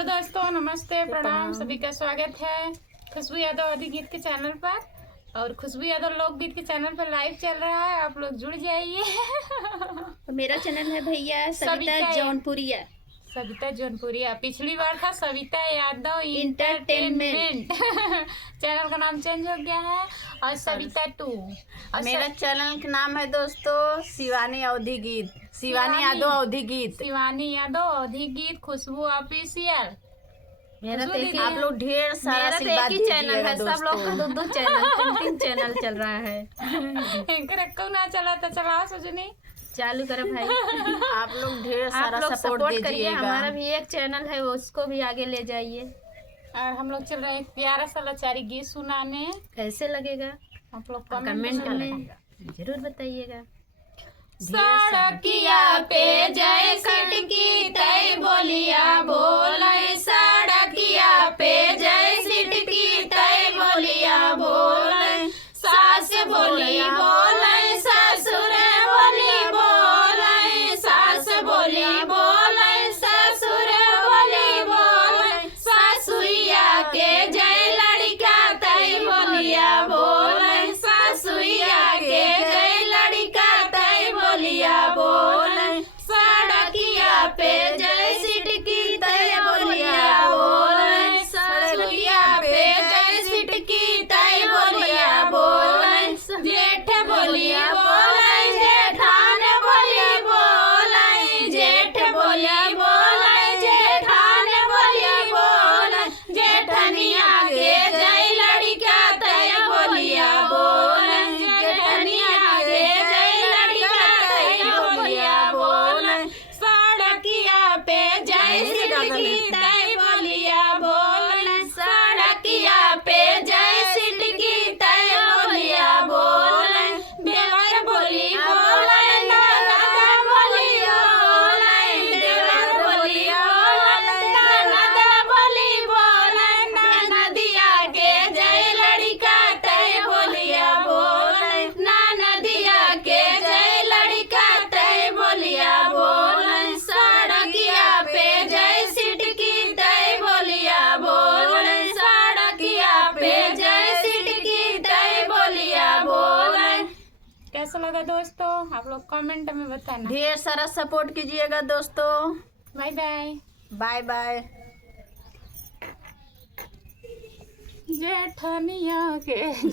Hello दोस्तों, नमस्ते, प्रणाम, सभी का स्वागत है खुशबू यादव अधिक गीत के चैनल पर। और खुशबू यादव लोकगीत के चैनल पर लाइव चल रहा है, आप लोग जुड़ जाइए। मेरा चैनल है भैया सविता जौनपुरिया। सविता जौनपुरिया। पिछली बार था सविता यादव इंटरटेनमेंट। चैनल का नाम चेंज हो गया है और सविता 2। और मेरा चैनल का नाम है दोस्तों शिवानी अवधि गीत, शिवानी यादव अवधि गीत, शिवानी यादव अवधि गीत, खुशबू ऑफिशियल। मेरा तो एक आप लोग ढेर सारा आशीर्वाद ही चैनल है, सब लोग का दो चैनल तीन चैनल चल रहा है। इनका ना चला तो चलाओ सजनी, चालू करो भाई। आप लोग ढेर सारा सपोर्ट करिए, दीजिएगा। हमारा भी एक चैनल है, उसको भी आगे ले जाइए। और हम लोग चल रहे हैं एक प्यारा सा लाचारी गीत सुनाने। कैसे लगेगा आप लोग कमेंट में जरूर बताइएगा। सड़किया पे जय सिटकी तय बोलिया बोले, सड़किया पे जय सिटकी तय बोलिया बोले, सास बोली बोले ससुर बोली बोले, सास बोली बोले ससुर बोली बोले, सासुइया के जय लड़का तय बोलिया बोले, सासुइया के जय लड़का तय बोलिया बोले, सड़किया पे जय सिटकी तय बोलिया बोले, सड़किया पे जय सिटकी तय बोलिया बोले, जेठ बोलिया बोले जेठान बोली बोले, जेठ बोली बोले जेठान बोली बोले, जेठनिया के जय लड़का तय बोलिया बोले, जेठनिया के जय लड़का तय बोलिया बोले, सड़किया पे जय सिटकी तय बोलिया बोले, सड़किया पे जय सिटकी तय बोलिया बोले, देवर बोली बोले ननद बोली बोले, देवर बोली बोले ननद बोली बोले, ननदिया के जय लड़का तय बोलिया बोले, ननदिया के जय लड़का तय बोलिया बोले, सड़किया पे जय सिटकी तय बोलिया बोले, सड़किया पे जय सिटकी तय बोलिया बोले। कैसा लगा दोस्तों, आप लोग कमेंट में बताना। ढेर सारा सपोर्ट कीजिएगा दोस्तों। Bye bye. Bye bye. जेठनिया के